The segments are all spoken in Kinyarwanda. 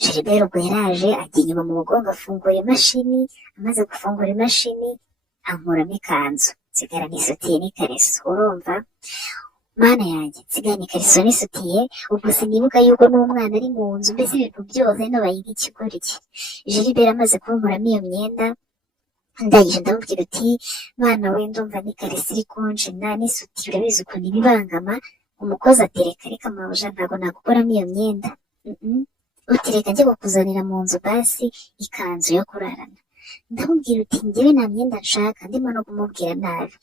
Gilbert ubwo yaraje ajya inyuma mu mugongo afungura imashini, amaze gufungura imashini ankuramo ikanzu nsigarana isutiye n'ikariso. Urumva mana yanjye, nsigarana ikariso n'isutiye, ubwo sinibuka yuko n'umwana ari mu nzu, mbese ibintu byose nabaye nk'ikigoryi. Gilbert amaze kunkuramo iyo myenda ndangije ndamubwira uti mwana we ndumva n'ikariso iri kunjena n'isuti urabizi ukuntu ibibangama. Umukozi atereka reka mabuja ntabwo nagukoramo iyo myenda, utereka njye kukuzanira mu nzu basi ikanzu yo kurarana. Ndamubwira uti njyewe nta myenda nshaka, ndimo no kumubwira nabi.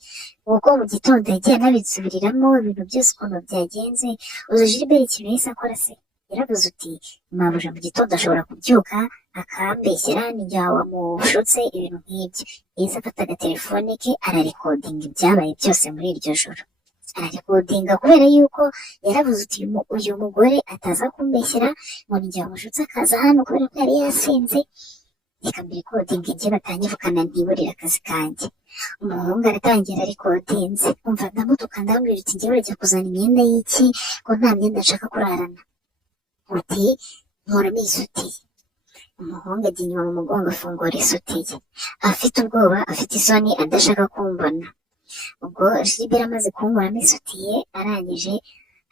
Ubwo mu gitondo yagiye anabisubiriramo ibintu byose ukuntu byagenze. uzi Gilbert ikintu yahise akora se, yaravuze uti mabuja mu gitondo ashobora kubyuka akambeshyera n'igihe wamushutse ibintu nk'ibyo. Yahise afata agatelefone ke ararikodinga ibyabaye byose muri iryo joro, ararikodinga kubera yuko yaravuze uti uyu mugore ataza kumbeshyera ngo n'igihe wamushutse akaza hano kubera ko yari yasinze, reka mbirikodinge njye batanyivukana ntiburire akazi kanjye. Umuhungu aratangira arikodinze, umva ndamutuka ndamubwira uti njyewe urajya kuzana imyenda y'iki ko nta myenda nshaka kurarana, uti nkuramo isutiye. Umuhungu ajya inyuma mu mugongo afungura isutiye, afite ubwoba afite isoni adashaka kumbona. ubwo Gilbert amaze kunkuramo isutiye arangije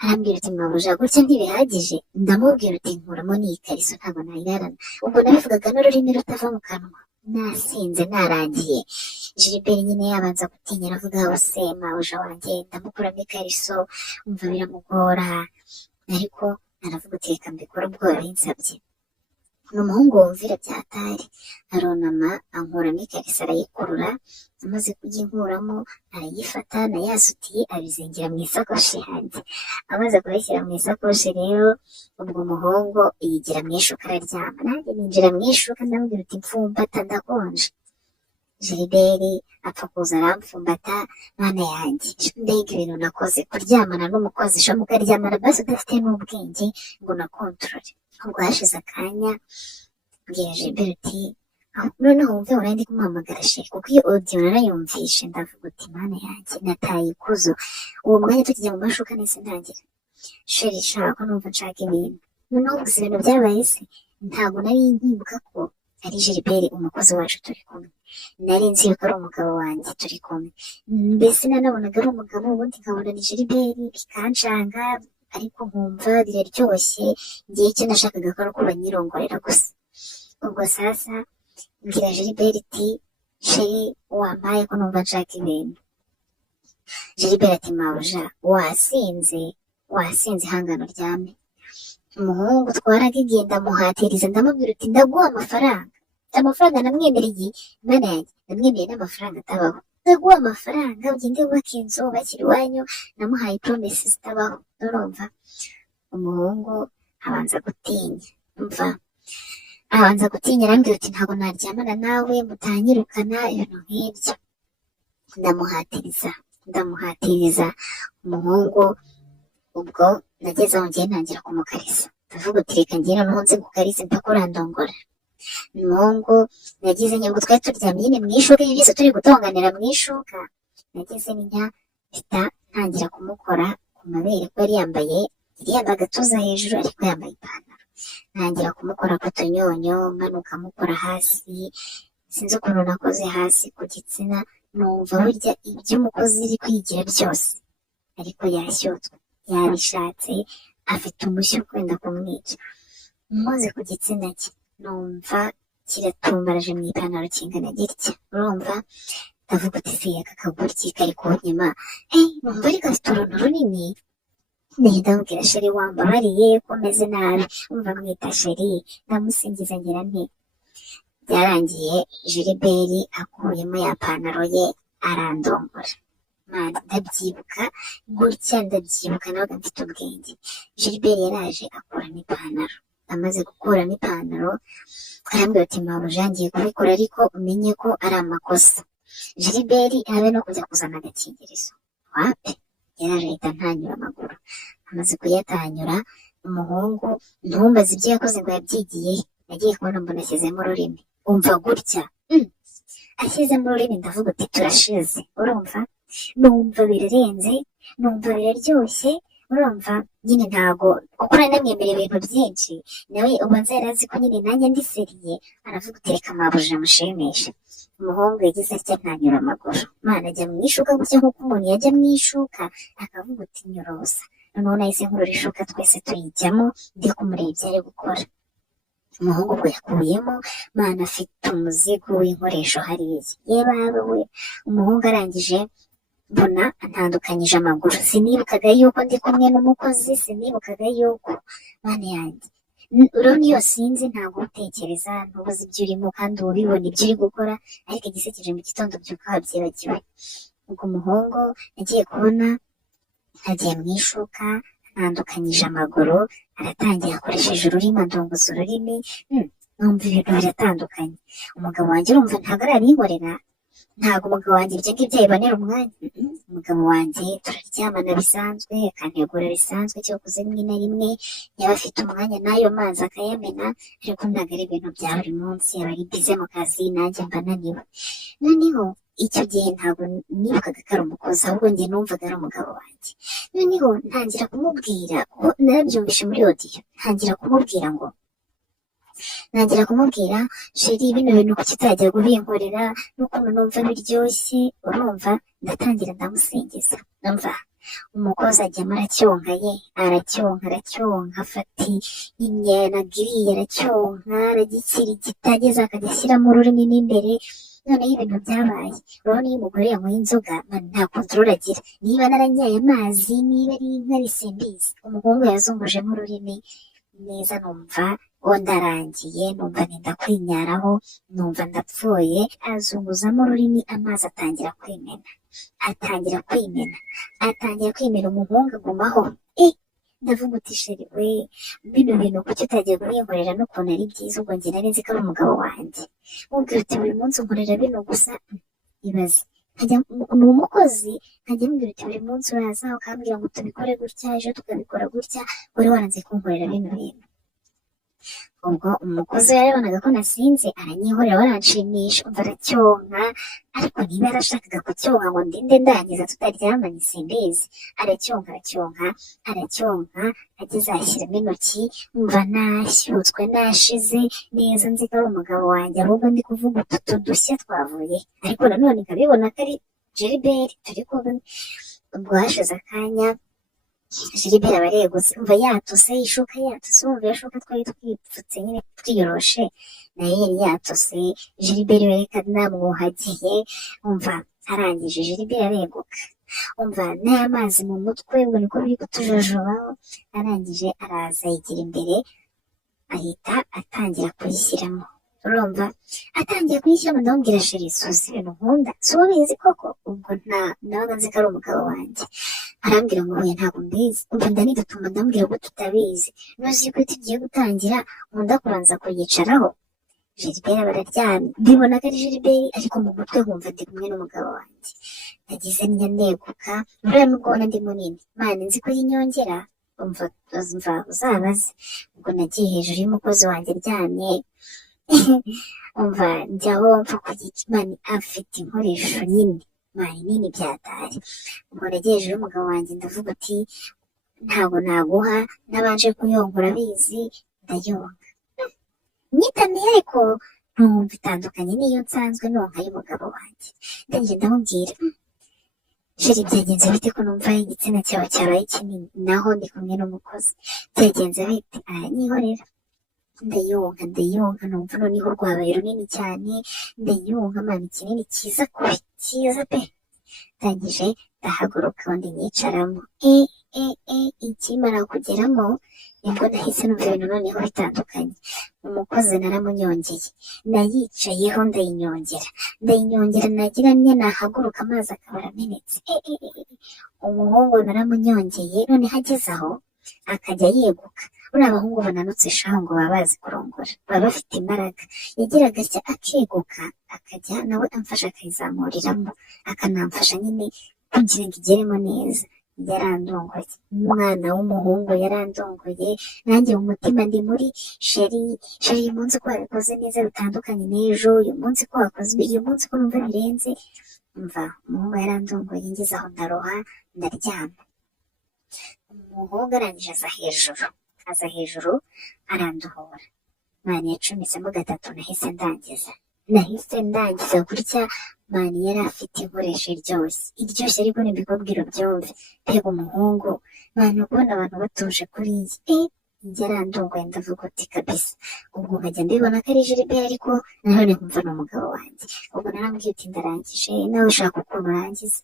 arambwira uti mabuja gutya ntibihagije, ndamubwira uti nkuramo n'iyi kariso ntabwo nayirarana. ubwo nabivugaga n'ururimi rutava mu kanwa, nasinze narangiye. Gilbert nyine yabanza gutinya aravuga se mabuja wanjye ndamukuramo ikariso, umva biramugora, ariko aravuga uti reka mbikore ubwo binsabye. ni umuhungu wumvira byatari, arunama ankuramo ikariso arayikurura, amaze kuyinkuramo arayifata na yasutiye abizingira mu isakoshi yanjye. amaze kubishyira mu isakoshi rero ubwo umuhungu yigira mu ishuka araryama, nanjye ninjira mu ishuka ndamubwira uti mfumbata ndakonje. Gilbert apfa kuza arampfumbata, mana yanjye mbega ibintu nakoze, kuryamana n'umukozi sha mukaryamana basi udafite n'ubwenge ngo na kontorore. ubwo hashize akanya mbwira Gilbert uti noneho wumve urandi kumuhamagara sheri, kuko iyo audio narayumvishe ndavuga uti mana yanjye nataye ikuzo. uwo mwanya tukijya mu mashuka nese ntangira sheri shaka numva nshaka ibintu. noneho gusa ibintu byabaye se ntabwo nari nkibuka ko ari Gilbert umukozi wacu turi kumwe, nari nzi yuko ari umugabo wanjye turi kumwe, mbese nanabonaga ari umugabo ubundi nkabona ni Gilbert bikancanga, ariko nkumva biraryoshye. ngiye icyo nashakaga ko ari uko banyirongorera gusa. ubwo sasa mbwira Gilbert iti sheri wampaye ko numva nshaka ibintu. Gilbert ati mabuja wasinze ihangano uryame. umuhungu twaragiye ndamuhatiriza ndamubwira uti ndaguha amafaranga namwemereye, imana yanjye namwemereye n'amafaranga atabaho, ndaguha amafaranga ugende wubake inzu wubakire iwanyu, namuhaye promesi zitabaho. urumva umuhungu abanza gutinya arambwira uti ntabwo naryamana nawe mutanyirukana ibintu nk'ibyo. ndamuhatiriza umuhungu. ubwo nageze aho ngiye ntangira kumukarisa, ndavuga uti reka ngiye noneho nzi gukarisa mpaka urandongora. umuhungu nagize nyabwo twari turyamye nyine mu ishuka, byose turi gutonganira mu ishuka, nagize mpita ntangira kumukora ku mabere ko yari yambaye agatuza hejuru ariko yambaye ipantaro. ntangira kumukora ku tunyonyo manuka mukora hasi, sinzi ukuntu nakoze hasi ku gitsina, numva burya ibyo umukozi iri kwigira byose, ariko yashyutswe yabishatse afite umushyo kwenda kumwica. muze ku gitsina cye numva kiratumbaraje mu ipantaro kingana gitya. urumva ndavuga uti se aka kaguryi kari kunyuma, numva ari gafite uruntu runini. ndamubwira sheri wambabariye ko meze nabi, umva mwita sheri, ndamusingiza ngira nti. byarangiye Gilbert akuyemo ya pantaro ye arandongora. ndabyibuka gutya, ndabyibuka nabaga mfite ubwenge. Gilbert yaraje akuramo ipantaro, amaze gukuramo ipantaro arambwira ati mabuja ngiye kubikora ariko umenye ko ari amakosa. Gilbert habe no kujya kuzana agakingirizo, wapi, yaraje ahita ntanyura amaguru. amaze kuyatanyura umuhungu ntumbaze ibyo yakoze ngo yabyigiye, nagiye kubona mbona ashyizemo ururimi, umva gutya ashyizemo ururimi ndavuga uti turashize. urumva numva birarenze, numva biraryoshye, urumva nyine ntago kuko nari namwemerera ibintu byinshi, nawe ubanza yari azi ko nyine nanjye ndi seriye, aravuga uti reka mabuja amushimishe. Umuhungu yagize atya ntanyura amaguru, Mana ajya mu ishuka gutya nk'uko umuntu yajya mu ishuka akavuga uti nyorosa. Noneho nahise nkurura ishuka twese tuyijyamo ndi kumureba ibyo ari gukora. Umuhungu ubwo yakuyemo, Mana afite umuzigo w'inkoresho hariya, yebawe we. Umuhungu arangije mbona antandukanyije amaguru, sinibukaga yuko ndi kumwe n'umukozi, sinibukaga yuko, Mana yanjye urabona iyo sinzi ntabwo utekereza, ntubuze ibyo urimo kandi ubibona ibyo uri gukora, ariko igisekeje mu gitondo byuka wabyibagiwe. Ubwo umuhungu nagiye kubona agiye mu ishuka antandukanyije amaguru, aratangira akoresheje ururimi andongoza ururimi, numva ibintu biratandukanye. Umugabo wanjye urumva ntabwo arabinkorera, ntabwo umugabo wanjye ibyo ngibyo yibonera umwanya. Umugabo wanjye turaryamana bisanzwe, akantegura bisanzwe, cyokoze rimwe na rimwe yaba afite umwanya n'ayo mazi akayamena, ariko ntabwo ari ibintu bya buri munsi, aba ari bize mu kazi, nanjye mba naniwe. Noneho icyo gihe ntabwo nibukaga ko ari umukozi, ahubwo njye numvaga ari umugabo wanjye. Noneho ntangira kumubwira, narabyumvishe muri odiyo, ntangira kumubwira sheri bino bintu kuki utajya kubinkorera, n'ukuntu numva biryoshye, urumva. Ndatangira ndamusingiza, numva umukozi ajyamo aracyonka, aracyonka, afata imyena iriya aracyonka, aragikirigita ageze akajya ashyiramo ururimi n'imbere. Noneho ibintu byabaye, urabona iyo umugore yanyweye inzoga nta kontorore agira, niba naranyaye amazi, niba ari inkari simbizi. Umuhungu yazungujemo ururimi neza, numva ndarangiye, numva nenda kwinyaraho, numva ndapfuye. Azunguzamo ururimi, amazi atangira kwimena, umuhungu agumaho. Ndavuga uti sheri we, bino bintu kuki utagiye kubinkorera, n'ukuntu ari byiza, ubwo njye nari nzi ko ari umugabo wanjye. Mubwira uti buri munsi unkorera bino gusa, ibaze ni umukozi, nkajya mubwira uti buri munsi uraza ukambwira ngo tubikore gutya, ejo tukabikora gutya, wari waranze kunkorera bino bintu. Ubwo umukozi yarabonaga ko nasinze, aranyihorera, waranshimisha, umva aracyonka, ariko niba yarashakaga kucyonka ngo ndinde ndangiza tutaryamanye simbizi. Aracyonka, ageze ashyiramo intoki, umva nashyutswe, nashize neza, nzi ko ari umugabo wanjye, ahubwo ndi kuvuga utu dushya twavuye, ariko nanone nkabibona ko ari Gilbert turi kumwe. Ubwo hashize akanya, Gilbert aba aregutse, umva yatose, ishuka yatose, umva iyo shuka twari twipfutse nyine twiyoroshe, nayo yari yatose. Gilbert wereka namwuhagiye, umva arangije Gilbert areguka, umva n'amazi mu mutwe, ubwo niko biri kutujojobaho. Arangije araza yigira imbere, ahita atangira kuyishyiramo, urumva atangiye kuyishyiramo. ndamubwira sheri, suzi ibintu nkunda, si ubizi koko? Ubwo nabaga nzi ko ari umugabo wanjye. Arambwira ngo oya ntabwo mbizi. Umva ndanidutuma, ndamubwira ko tutabizi, nuzi ko tugiye gutangira nkunda kubanza kuyicaraho. Gilbert bararyamye, mbibona ko ari Gilbert, ariko mu mutwe nkumva ndi kumwe n'umugabo wanjye. Nagize neguka, urabona nubwo ubona ndi munini, Mana nzi ko yinyongera, umva uzabaze. Ubwo nagiye hejuru y'umukozi wanjye aryamye, umva njyaho mfa ku gikimani, afite inkoresho nini byatari. Ubwo nagiye hejuru y'umugabo wanjye, ndavuga uti ntabwo naguha nabanje kuyongora abizi, ndayonga nyitamiye, ariko ntumva itandukanye n'iyo nsanzwe nonka y'umugabo wanjye. ndangije ndamubwira sheri, byagenze bite ko numva igitsina cyawe cyabaye kinini, naho ndi kumwe n'umukozi, byagenze bite? Aranyihorera, ndayonka, numva noneho rwabaye runini cyane, ndayonka, Mana kinini cyiza pe. Ndangije ndahaguruka, undi nyicaramo, ikimara kugeramo nibwo nahise numva ibintu noneho bitandukanye. Umukozi naramunyongeye, nayicayeho ndayinyongera, nagira nahaguruka amazi akaba aramenetse. Umuhungu naramunyongeye, noneho ageze aho akajya yeguka. Buriya abahungu bananutse shaho ngo baba bazi kurongora, baba bafite imbaraga. Yagiraga atya akeguka, akajya nawe amfasha akayizamuriramo, akanamfasha nyine kugira ngo igeremo neza. Yarandongoye, umwana w'umuhungu yarandongoye, nanjye mu mutima ndi muri sheri, uyu munsi ko wabikoze neza bitandukanye n'ejo, uyu munsi ko wakoze, uyu munsi ko numva birenze. Umva umuhungu yarandongoye, ngeze aho ndaroha, ndaryama. umuhungu arangije aza hejuru aranduhura, mani yacumisemo gatatu, nahise ndangiza gutya. Mani yari afite inkoresho iryoshye ariko nibikubwira byumve, mbega umuhungu, mani ukubona abantu batuje kuriyi yarandongoye, ndavuga uti kabisa. Ubwo nkajya mbibona ko ari Gilbert, ariko nanone nkumva ni umugabo wanjye. Ubwo narambwiye uti ndarangije, nawe ushaka ukuntu urangiza?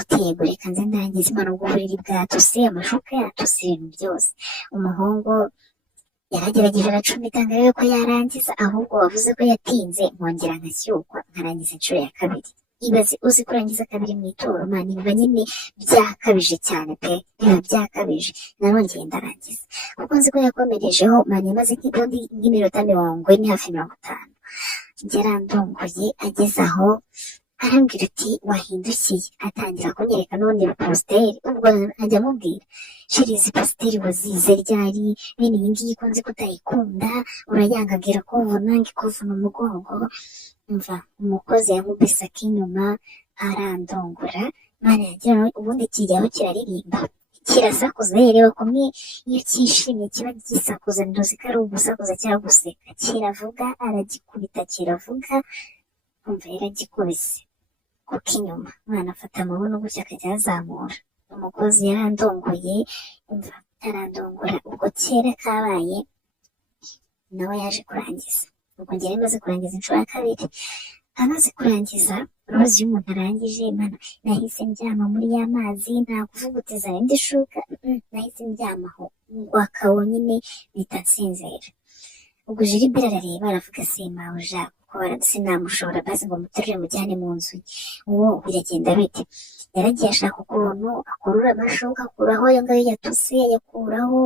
Uti yego reka nze ndangize. Imana, ubwo uburiri bwatose, amashuka yatose, ibintu byose. Umuhungu yaragerageje aracumita ngo arebe ko yarangiza, ahubwo wavuze ko yatinze nkongera nkashyukwa nkarangiza inshuro ya kabiri. Ibaze, uzi kurangiza kabiri mu itoro, mani biba nyine byakabije cyane pe, biba byakabije. Narongeye ndarangiza kuko nzi ko yakomerejeho, mani yamaze nk'iminota 40 hafi 50. Yarandongoye, ageze aho arambwira uti wahindukiye, atangira kunyereka n'ubundi positeri. Ubwo ajya amubwira, sheri izi positeri wazize ryari? Bene iyi ngiyi ko nzi ko utayikunda, urayanga, mbwira ko mvunanga ikuvuna umugongo. Umva, umukozi yamubise ak'inyuma arandongora, mani yagira ubundi kijyaho kiraririmba, kirasakuza. Reba kumwe iyo cyishimye kiba gisakuza, ntuzi ko ari ugusakuza cyangwa guseka. Kiravuga, aragikubita, kiravuga. Umva, yaragikubise kuko inyuma, mwana afata amabuno gutya akajya yazamura. Umukozi yarandongoye, umva, arandongora. Ubwo kera kabaye, nawe yaje kurangiza. Ubwo njyewe maze kurangiza inshuro ya kabiri. Amaze kurangiza, uruzi iyo umuntu arangije, mana nahise ndyama muri ya mazi, nta kuvuga uti zana indi shuka, nahise ndyamaho ngwakawo nyine mpita nsinzira. Ubwo Gilbert arareba aravuga, simawuja kuko sinamushobora, basi ngo muterure mujyane mu nzu. Uwo biragenda bite? Yaragiye ashaka ukuntu akurura amashuka, akuraho ayo ngayo yatose, ayakuraho.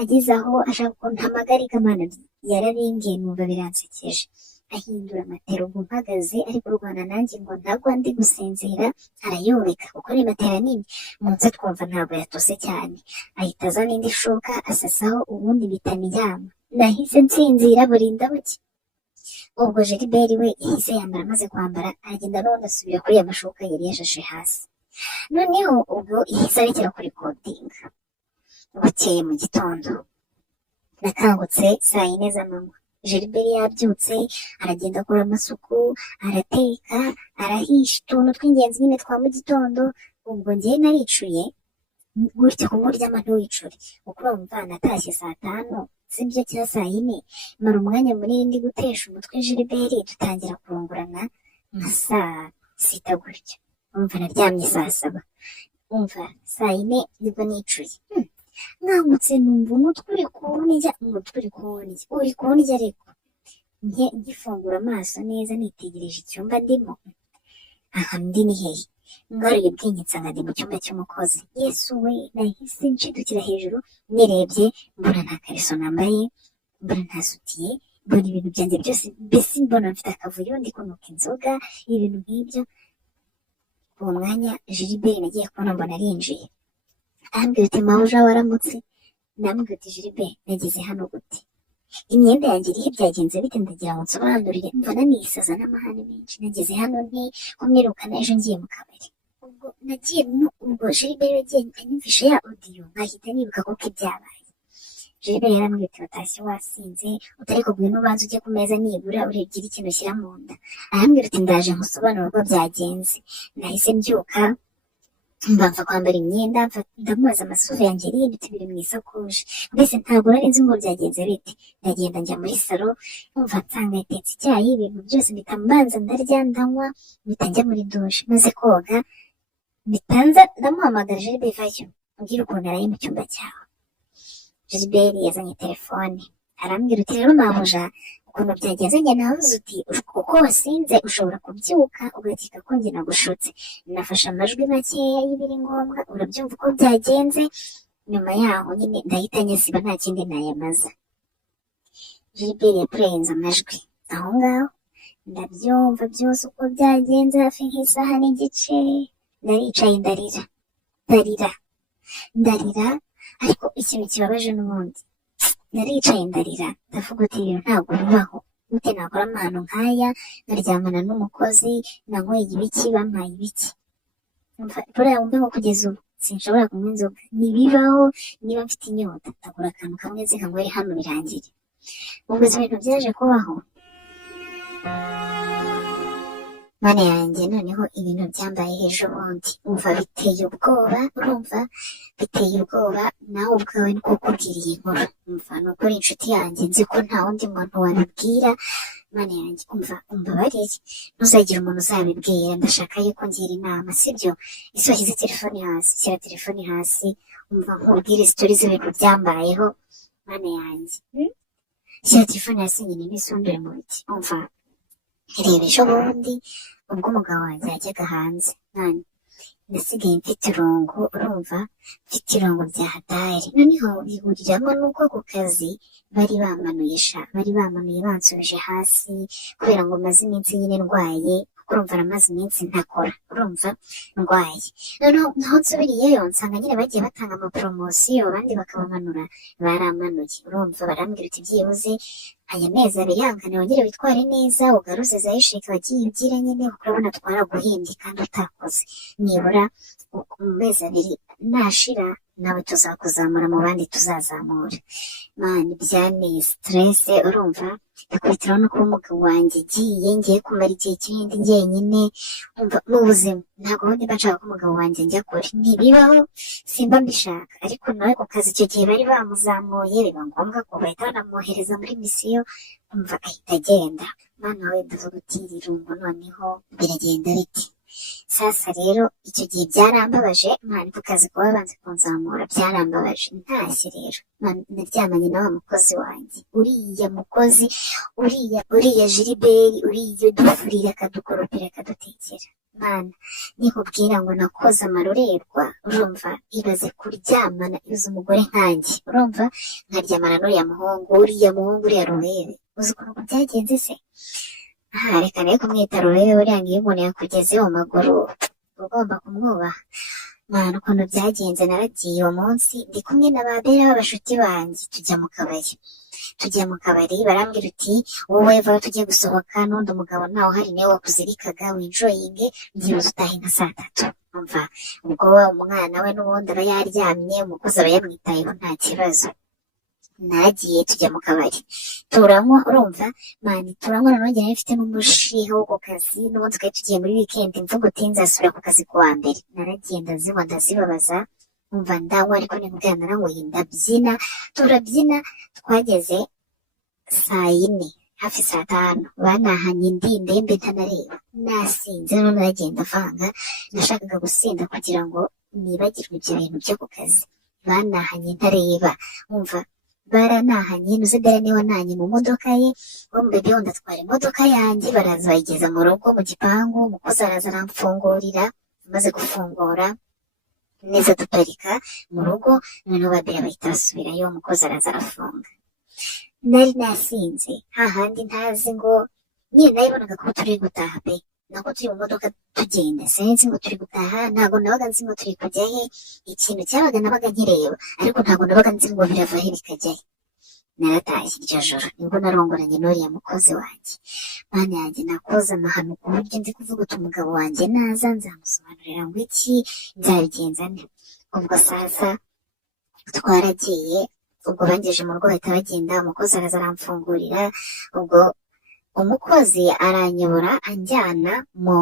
Ageze aho ashaka ukuntu hamagarika, mana yarabimbwiye numva biransekeje. Ahindura matera, ubwo mpagaze ari kurwana nanjye ngo ntagwa ndi gusinzira, arayubika kuko ni matera nini. Munsi twumva ntabwo yatose cyane, ahita azana indi shuka asasaho, ubundi mpita ndyama. Nahise nsinzira burinda buke. Ubwo Gilbert we yahise yambara, amaze kwambara aragenda n'ubundi asubira kuri ya mashuka yari yashashe hasi. Noneho ubwo yahise arekera kuri kodinga. Bukeye mu gitondo nakangutse saa 4 z'amanywa. Gilbert yabyutse, aragenda akora amasuku, arateka, arahisha utuntu tw'ingenzi nyine twa mu gitondo. Ubwo njyewe naricuye gutya kumuryama ntiwicure, kuko urumva natashye saa 5 sibyo cya saa 4, mara umwanya munini ndi gutesha umutwe Gilbert, dutangira kurongorana nka saa 6 gutya. Umva naryamye saa 7, umva saa 4 nibwo nicuye. Nkangutse numva umutwe uri kundya, ariko ngifungura amaso neza nitegereje icyumba ndimo. Aha ndi ni hehe? Ngaruye ubwenge nsanga ndi mu cyumba cy'umukozi. Yesu we, nahise nshidukira hejuru, nirebye mbona nta kariso nambaye, mbona nta sutiye, mbona ibintu byanjye byose, mbese mbona mfite akavuyo, ndi kunuka inzoga, ibintu nk'ibyo. Uwo mwanya Gilbert nagiye kubona mbona arinjiye, arambwira ati mawuja waramutse? Namubwira ati Gilbert, nageze hano gute? Imyenda yanjye irihe? Byagenze bite? Ndagira ngo nsobanurire, mbona nisaza n'amahane menshi. Nageze hano nti ko mwirukana ejo ngiye mu kabari. Ubwo nagiye ubwo Gilbert yagiye anyumvisha ya audio, nkahita nibuka koko ibyabaye. Gilbert yarambwira ati watashye wasinze, utari kubwira n'ubanza ujye ku meza nibura uregire ikintu ushyira mu nda. Arambwira ati ndaje nkusobanura uko byagenze. Nahise mbyuka mbanza kwambara imyenda, ndamubaza amasuka yanjye ari ibiti biri mu isakoshi, mbese ntabwo nari nzi ngo byagenze bite. Ndagenda njya muri salo, umva nsanga yatetse icyayi, ibintu byose mpita mbanza ndarya ndanywa, mpita njya muri dushe. Maze koga mpita nza ndamuhamagara, Gilbert vayo umbwire ukuntu naraye mu cyumba cyawe. Gilbert yazanye telefone arambwira uti rero mabuja, ukuntu byagenze njye navuze uti uko wasinze ushobora kubyuka ugakeka ko njye nagushutse. Nafashe amajwi makeya y'ibiri ngombwa, urabyumva uko byagenze. Nyuma yaho nyine ndahita nyasiba, nta kindi nayamaza. Gilbert yapurayinze amajwi aho ngaho, ndabyumva byose uko byagenze hafi nk'isaha n'igice. Naricaye ndarira, ariko ikintu kibabaje n'ubundi, naricaye ndarira, ndavuga uti ibintu ntabwo bibaho, gute nakora amahano nk'aya, nkaryamana n'umukozi, nanyweye ibiki, bampaye ibiki. Buriya wumve ngo kugeza ubu sinshobora kunywa inzoga, ntibibaho. Niba mfite inyota ndagura akantu kamwe nzi kanywere hano birangire. Ubwo izo bintu byaje kubaho, mana yanjye, noneho ibintu byambaye ejo bundi, umva biteye ubwoba, urumva biteye ubwoba. Nawe ubwawe niko ukubwiriye inkuru, umva ni ukuri inshuti yanjye, nzi ko nta wundi muntu wabibwira. Mana yanjye, umbabarire, ntuzagire umuntu uzabibwira, ndashaka yuko ngira inama, sibyo? Ese washyize telefone hasi, shyira telefone hasi, umva nkubwire sitori z'ibintu byambayeho. Mana yanjye, shyira telefone hasi nyine nisundure mu biti. Umva, reba ejo bundi ubwo umugabo wanjye yajyaga hanze, none nasigaye mfite irungu, urumva mfite irungu rya hatari. Noneho bihuriramo n'uko ku kazi bari bamanuye bansubije hasi kubera ngo maze iminsi nyine ndwaye, urumva namaze iminsi ntakora, urumva ndwaye. Noneho naho nsubiriyeyo nsanga nyine bagiye batanga amaporomosiyo, abandi bakabamanura, baramanuye, urumva barambwira uti byibuze aya mezi abiri yangana wongere witware neza, ugaruze za esheke wagiye ugira nyine, kuko urabona twaraguhembye kandi utakoze, nibura mu mezi abiri nashira nawe tuzakuzamura mu bandi tuzazamura. Mani byanteye stress, urumva bikubitiraho no kuba umugabo wanjye ngiye kumara igihe kinini njyenyine, umva mu buzima ntabwo ubundi mba nshaka ko umugabo wanjye njya kure, ntibibaho, simba mbishaka. Ariko nawe ku kazi icyo gihe bari bamuzamuye, biba ngombwa ko bahita banamwohereza muri misiyo, umva ahita agenda. Mana we, ndavuga uti irungu noneho biragenda biti. Sasa rero icyo gihe byarambabaje, mani ku kazi kuba banze kunzamura byarambabaje. Ntashye rero naryamanye na wa mukozi wanjye, uriya mukozi, uriya Gilbert, uriya udufurira akadukoropera akadutekera. Mana nikubwira ngo nakoze amarorerwa, urumva ibaze kuryamana ibuze umugore nkanjye, urumva nkaryamana n'uriya muhungu, uriya rurebe, uzi ukuntu byagenze se? Reka nayo kumwita rurebe, buriya ngo iyo umuntu yakugezeho mu maguru ugomba kumwubaha. Mana ukuntu byagenze, naragiye uwo munsi ndi kumwe na ba bera b'abashuti banjye, tujya mu kabari barambwira uti wowe vaho tujye gusohoka, n'undi umugabo ntawe uhari niwe wakuzirikaga, winjoyinge byibuze utahe nka saa tatu. Umva ubwo umwana we n'ubundi aba yaryamye, umukozi aba yamwitayeho nta kibazo. Naragiye tujya mu kabari turanywa, urumva mani turanywa, noneho njye mfite n'umushiha wo ku kazi, n'ubundi twari tugiye muri weekend, mvuga uti nzasubira ku kazi kuwa mbere. Naragiye ndazinywa ndazibabaza, umva ndanywa, ariko nikubwira naranyweye ndabyina, turabyina twageze saa yine hafi saa tanu, banahanye ndi ndembe ntanareba, nasinze. Noneho naragenda avanga, nashakaga gusinda kugira ngo nibagirwe ibyo bintu byo ku kazi. Banahanye ntareba, umva baranahanye, Nuzibera niwe nanye mu modoka ye, uwo mubebe wundi atwara imodoka yanjye, baraza bayigeza mu rugo mu gipangu, umukozi araza aramfungurira, amaze gufungura neza duparika mu rugo, noneho babiri bahita basubirayo, umukozi araza arafunga. Nari nasinze hahandi ntazi ngo nyine nayibonaga ko turi gutaha pe, nako turi mu modoka tugenda, sinzi ngo turi gutaha, ntabwo nabaga nzi ngo turi kujya he. Ikintu cyabaga nabaga nkireba, ariko ntabwo nabaga nzi ngo birava he bikajya he. Naratashye iryo joro nibwo narongoranye n'uriya mukozi wanjye. Mana yanjye, nakoze amahano ku buryo ndi kuvuga uti umugabo wanjye naza nzamusobanurira ngo iki, nzabigenza nte. Ubwo sasa twaragiye, ubwo bangeje mu rugo bahita bagenda, umukozi araza aramfungurira, ubwo umukozi aranyobora anjyana mu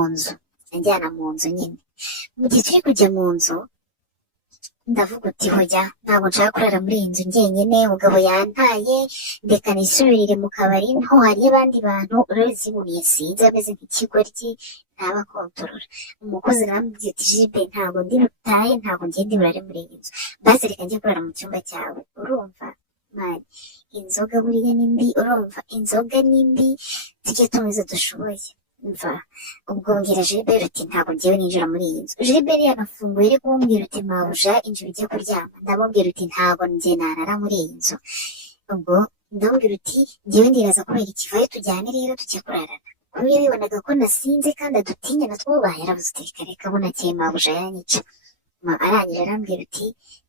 nzu nyine. Mu gihe turi kujya mu nzu ndavuga uti hoya, ntabwo nshaka kurara muri iyi nzu njyenyine, umugabo yantaye, ndeka nisubirire mu kabari, niho hari abandi bantu uretse umuntu yasinze ameze nk'ikigoryi ntabakontorora. Umukozi arambwira ati Gilbert, ntabwo ndi butahe, ntabwo ngende burare muri iyi nzu, basi reka njye kurara mu cyumba cyawe. Urumva mani, inzoga buriya ni mbi, urumva inzoga ni mbi, tujye tunywa izo dushoboye. Mva ubwo mbwira Gilbert uti ntabwo ngewe ninjira muri iyi nzu. Gilbert yanafunguye ari kumubwira uti mabuja injira ujye kuryama, ndamubwira uti ntabwo njye narara muri iyi nzu. Ubwo ndamubwira uti ngewe ndiraza kubera ikivayo, tujyane rero tujye kurarana. Kuko yabibonaga ko nasinze kandi adutinya natwubaha, yaravuze uti reka reka bunakeye mabuja yanyica. Arangije arambwira uti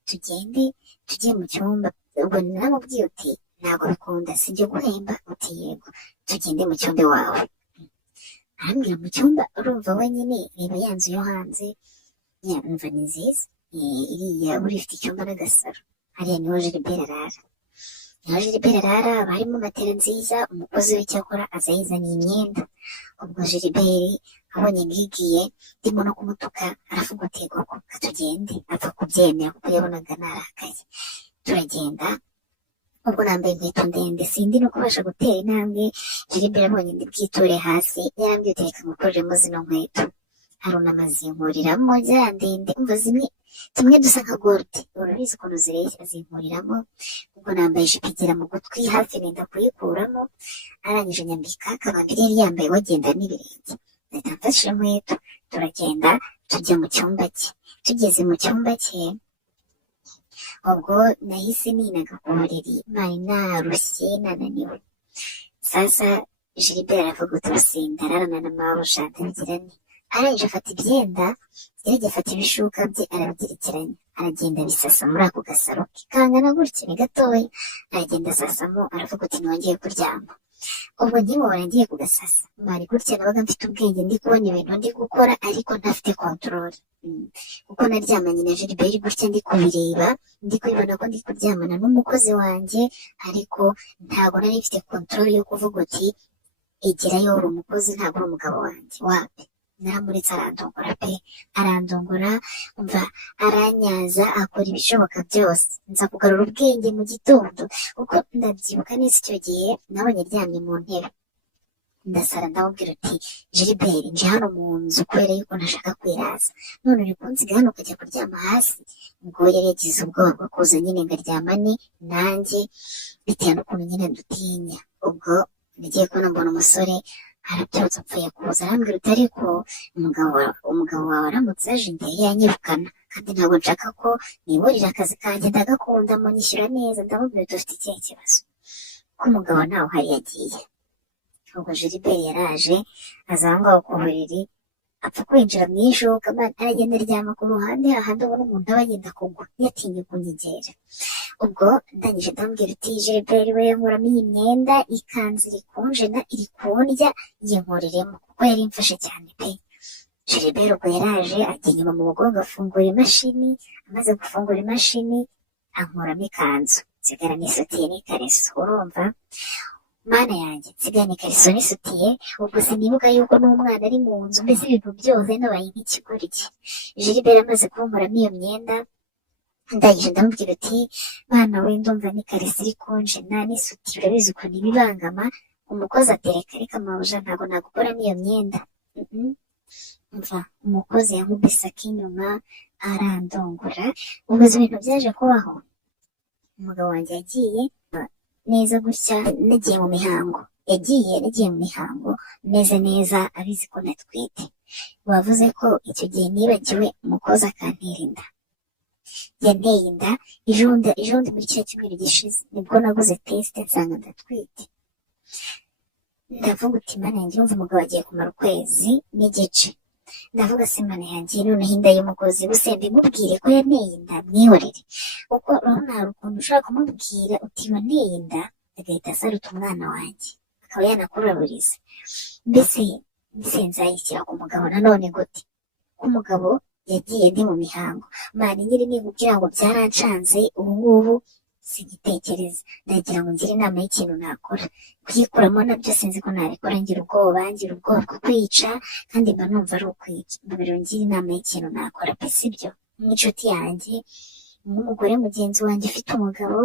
tugende tujye mu cyumba. Ubwo naramubwiye uti ntabwo bikunda, sibyo guhemba. Uti yego, tugende mu cyumba iwawe. Arambwira mu cyumba, urumva wenyine reba ya nzu yo hanze, numva ni nziza, iriya buri ifite icyumba n'agasaro, hariya niho Gilbert arara. Niho Gilbert arara, haba harimo matera nziza, umukozi we cyakora aza yizaniye imyenda. Ubwo Gilbert abonye ngigiye ndimo no kumutuka, aravuga ati yego kuka tugende, apfa kubyemera kuko yabonaga narakaye. Turagenda, ubwo nambaye inkweto ndende sindi no kubasha gutera intambwe, Gilbert abonye ndi bwiture hasi, yarambwiye uti reka ngukoreremo zino nkweto. Arunama azinkuriramo za ndende, umva zimwe dusa nka gorudi, urabizi ukuntu zireshya, azinkuriramo. Ubwo nambaye ijipo igera mu gutwi, hafi nenda kuyikuramo, arangije nyambika akabambiri yari yambaye wagenda n'ibirenge, ndahita mfashe inkweto, turagenda tujya mu cyumba cye. Tugeze mu cyumba cye, ubwo nahise ninaga ku buriri, nari narushye nananiwe. Sasa Gilbert aravuga uti urusinda ararana na mabuja ndabigirane. Arangije afata ibyenda, yarajya afata ibishuka bye arabigerekeranya, aragenda abisasa muri ako gasaro ke kangana gutya ni gatoya, aragenda asasamo, aravuga uti ntiwongeye kuryama. Ubwo nkimubona ngiye kugasasa, mari gutya nabaga mfite ubwenge, ndi kubona ibintu ndi gukora ariko ntafite kontorore, kuko naryamanye na Gilbert gutya ndi kubireba, ndi kubibona ko ndi kuryamana n'umukozi wanjye, ariko ntabwo nari mfite kontorore yo kuvuga uti igerayo uri umukozi ntabwo uri umugabo wanjye, wapi. Naramuretse arandongora pe, arandongora, umva aranyaza, akora ibishoboka byose, nza kugarura ubwenge mu gitondo, kuko ndabyibuka neza icyo gihe nabonye aryamye mu ntebe. Ndasara ndamubwira uti Gilbert nje hano mu nzu kubera yuko ntashaka kwiraza, none uri kunsiga hano ukajya kuryama hasi. Ubwo yari yagize ubwoba bwo kuza nyine ngo aryamane nanjye, bitewe n'ukuntu nyine dutinya. Ubwo nagiye kubona mbona umusore arabyutse apfuye kuza, arambwira uti ariko umugabo wawe aramutse aje imbere yanyirukana, kandi ntabwo nshaka ko niburira akazi kanjye, ndagakunda munyishyura neza. ndamubwira uti ufite ikihe kibazo ko umugabo ntawe uhari yagiye. ubwo Gilbert yaraje aza aho ngaho ku buriri, apfa kwinjira mu ishuka, aragenda aryama ku ruhande, hahandi ubona umuntu aba yenda kugwa yatinye kunyegera. Ubwo ndangije ndamubwira uti Gilbert we nkuramo iyi myenda, ikanzu iri kunjena iri kundya, yinkuriremo kuko yari imfashe cyane pe. Gilbert ubwo yaraje ajya inyuma mu mugongo afungura imashini, amaze gufungura imashini ankuramo ikanzu, nsigarana isutiye n'ikariso. Urumva mana yanjye, nsigarana ikariso n'isutiye, ubwo sinibuka yuko n'umwana ari mu nzu, mbese ibintu byose nabaye nk'ikigoryi. Gilbert amaze kunkuramo iyo myenda, ndangije ndamubwira uti mwana we ndumva n'ikariso iri kunjena n'isutiye, urabizi ukuntu ibibangama. Umukozi atereka reka mabuja ntabwo nagukoramo iyo myenda. Umva umukozi yankubise ak'inyuma arandongora. Ubuze ibintu byaje kubaho, umugabo wanjye yagiye neza gutya, nagiye mu mihango, nagiye mu mihango meze neza, abizi ko natwite. Wavuze ko icyo gihe nibagiwe umukozi akantera inda, yanteye inda ijondi muri kiriya cyumweru gishize, nibwo naguze tesite nsanga ndatwite. Ndavuga uti mana yanjye, yumva umugabo agiye kumara ukwezi n'igice. Ndavuga se mana yanjye, noneho inda y'umukozi buse mbimubwire ko yanteye inda, mwihorere. Kuko urabona hari ukuntu ushobora kumubwira uti wanteye inda, agahita asaruta umwana wanjye akaba yanakuraburiza. mbese nzayishyira ku mugabo nanone gute? Ko umugabo yagiye ndi mu mihango, mani nyiri nikubwira ngo byarancanze, ubu ngubu sigitekereza, ndagira ngo ngire inama y'ikintu nakora. Kuyikuramo nabyo sinzi ko nabikora, ngira ubwoba bwo kwica, kandi mba numva ari ukwica. Mbabwira ngire inama y'ikintu nakora pe, sibyo? Nk'inshuti yanjye, nk'umugore mugenzi wanjye ufite umugabo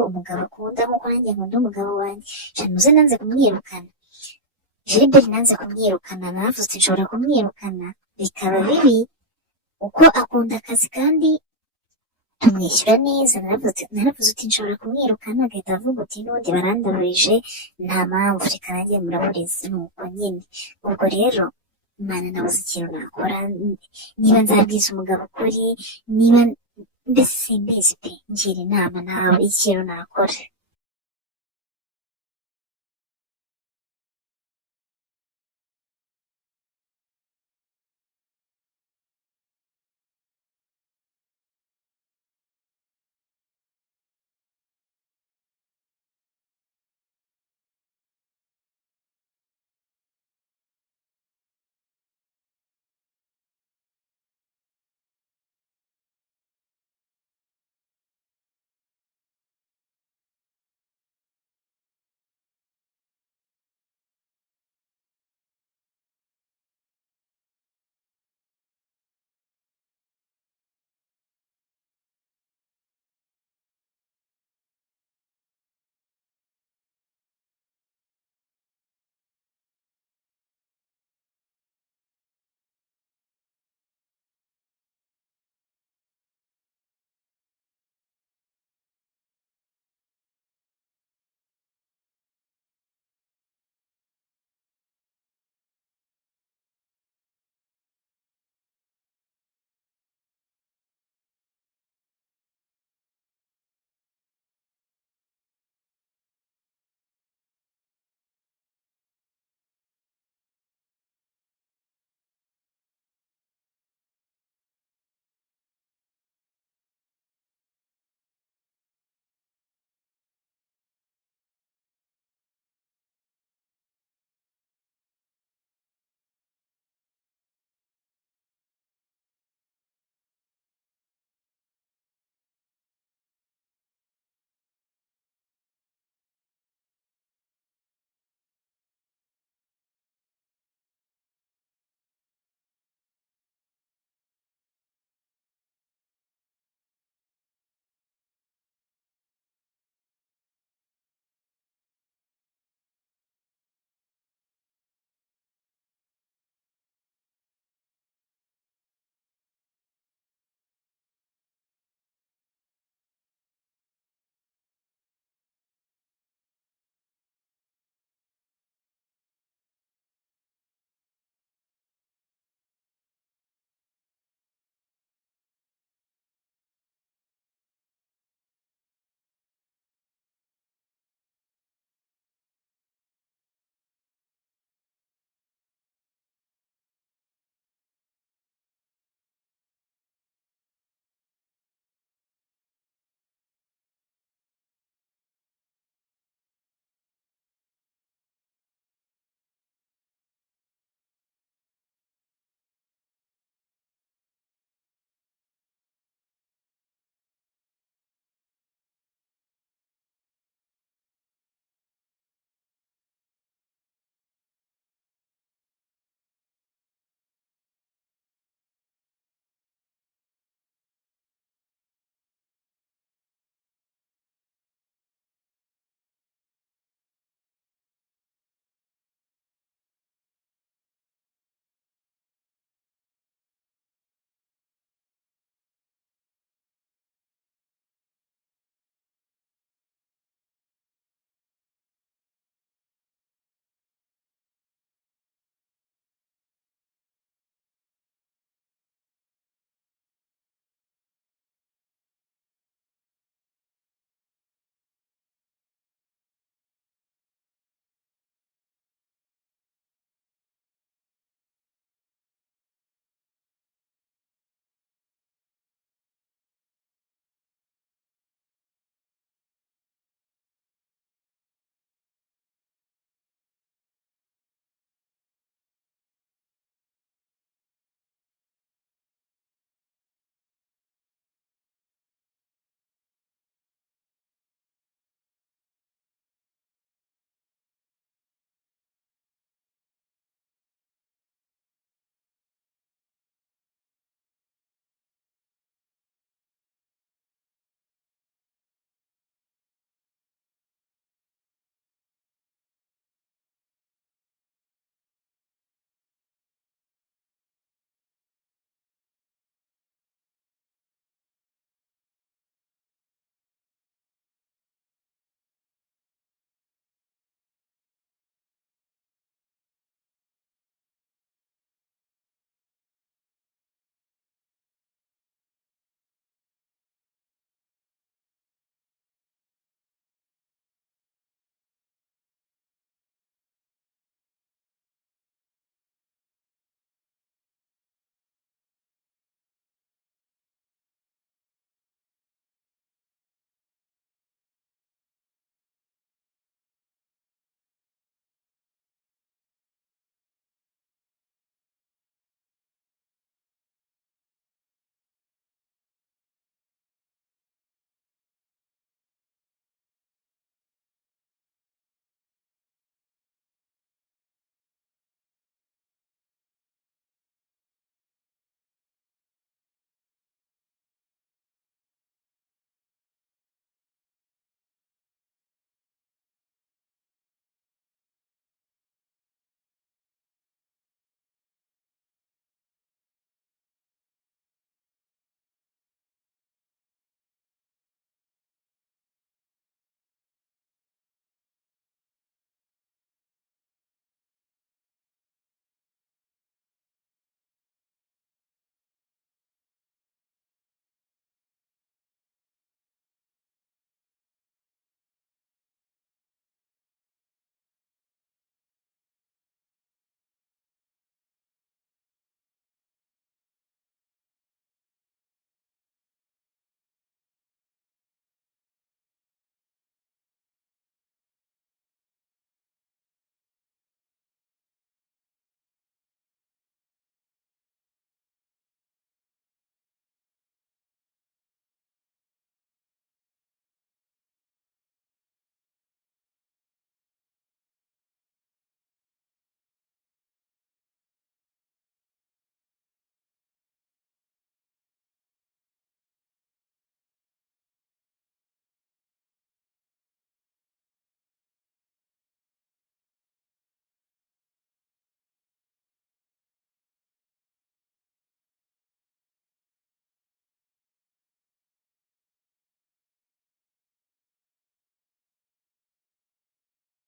akunda nk'uko nanjye nkunda umugabo wanjye, januze nanze kumwirukana. Gilbert nanze kumwirukana, naravuze uti nshobora kumwirukana bikaba bibi, uko akunda akazi kandi tumwishyura neza. Naravuze uti nshobora kumwirukana, agahita avuga uti n'ubundi barandaburije, nta mpamvu, reka nanjye muraburiza. nuko nyine ubwo rero Imana nabuze ikintu nakora, niba nzabwiza umugabo ukuri, niba mbese simbizi pe, ngira inama nawe ikintu nakora.